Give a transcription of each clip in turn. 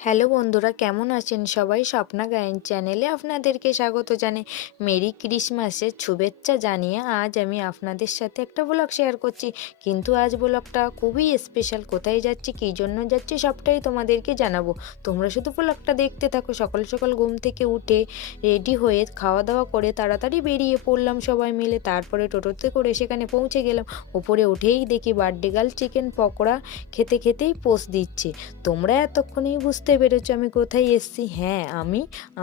Hello বন্ধুরা, কেমন আছেন সবাই? স্বপ্না গায়েন চ্যানেলে আপনাদেরকে স্বাগত জানাই। মেরি ক্রিসমাসের শুভেচ্ছা জানিয়ে আজ আমি আপনাদের সাথে একটা ব্লগ শেয়ার করছি। কিন্তু আজ ব্লগটা খুবই স্পেশাল। কোথায় যাচ্ছি, কী জন্য যাচ্ছি সবটাই তোমাদেরকে জানাবো। তোমরা শুধু ব্লগটা দেখতে থাকো। সকাল সকাল ঘুম থেকে উঠে রেডি হয়ে খাওয়া দাওয়া করে তাড়াতাড়ি বেরিয়ে পড়লাম সবাই মিলে। তারপরে টোটোতে করে সেখানে পৌঁছে গেলাম। উপরে উঠেই দেখি বার্থডে গার্ল চিকেন পকোড়া খেতে খেতেই পোস্ট দিচ্ছে। তোমরা এতক্ষণেই বুঝতে পেরেছো আমি কোথায় এসেছি। হ্যাঁ, আমি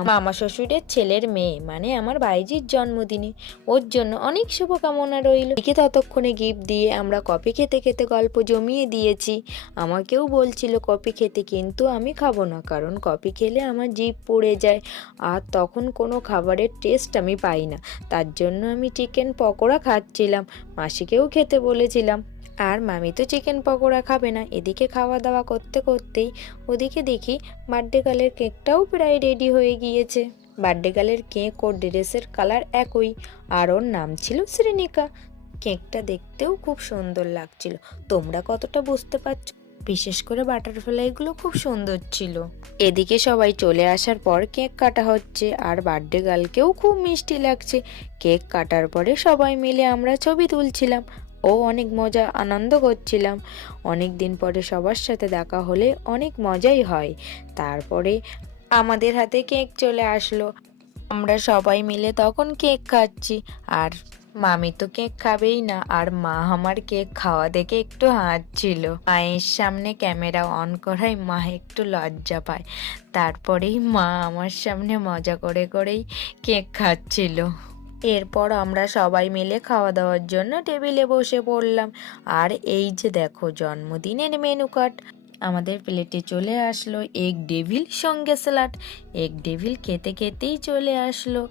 মামা শ্বশুরের ছেলের মেয়ে, মানে আমার ভাইজির জন্মদিনে। ওর জন্য অনেক শুভকামনা রইল। এদিকে ততক্ষণে গিফট দিয়ে আমরা কফি খেতে খেতে গল্প জমিয়ে দিয়েছি। আমাকেও বলছিল কফি খেতে, কিন্তু আমি খাবো না, কারণ কফি খেলে আমার জিভ পুড়ে যায় আর তখন কোনো খাবারের টেস্ট আমি পাই না। তার জন্য আমি চিকেন পকোড়া খাচ্ছিলাম। মাসিকেও খেতে বলেছিলাম, আর মামি তো চিকেন পকোড়া খাবে না। এদিকে খাওয়া দাওয়া করতে করতেই ওদিকে দেখি বার্থডে গার্লের কেকটাও প্রায় রেডি হয়ে গিয়েছে। বার্থডে গার্লের কেক ও ড্রেসের কালার একই, আর ওর নাম ছিল শ্রীনিকা। কেকটা দেখতেও খুব সুন্দর লাগছিল। তোমরা কতটা বুঝতে পারছো? বিশেষ করে বাটারফ্লাইগুলো খুব সুন্দর ছিল। এদিকে সবাই চলে আসার পর কেক কাটা হচ্ছে, আর বার্থডে গার্লকেও খুব মিষ্টি লাগছে। কেক কাটার পরে সবাই মিলে আমরা ছবি তুলছিলাম ও অনেক মজা আনন্দ করছিলাম। অনেক দিন পরে সবার সাথে দেখা হলে অনেক মজাই হয়। তারপরে আমাদের হাতে কেক চলে আসলো। আমরা সবাই মিলে তখন কেক খাচ্ছি, আর মামি তো কেক খাবেই না, আর মা আমার কেক খাওয়া দেখে একটু হাসছিল। মায়ের সামনে ক্যামেরা অন করায় মা একটু লজ্জা পায়। তারপরেই মা আমার সামনে মজা করে করেই কেক খাচ্ছিল। এরপর আমরা সবাই মিলে খাওয়া দাওয়ার জন্য টেবিলে বসে পড়লাম। আর এই যে দেখো জন্মদিনের মেনু কার্ড আমাদের প্লেটে চলে আসলো। এগ ডেভিল সঙ্গে স্যালাড। এগ ডেভিল খেতে খেতেই চলে আসলো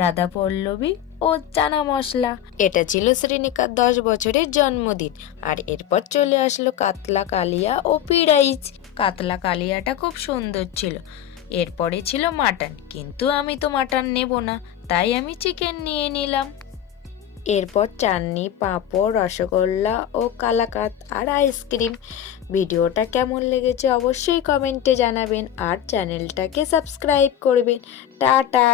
রাধা পল্লবী ও চানা মশলা। এটা ছিল শ্রীনিকার 10 বছরের জন্মদিন। আর এরপর চলে আসলো কাতলা কালিয়া ও পিঁড়াইচ। কাতলা কালিয়াটা খুব সুন্দর ছিল। এরপরে ছিল মাটন, কিন্তু আমি তো মাটন নেব না, তাই আমি চিকেন নিয়ে নিলাম। এরপর চাটনি, পাঁপড়, রসগোল্লা ও কালাকাত আর আইসক্রিম। ভিডিওটা কেমন লেগেছে অবশ্যই কমেন্টে জানাবেন, আর চ্যানেলটাকে সাবস্ক্রাইব করবেন। টাটা।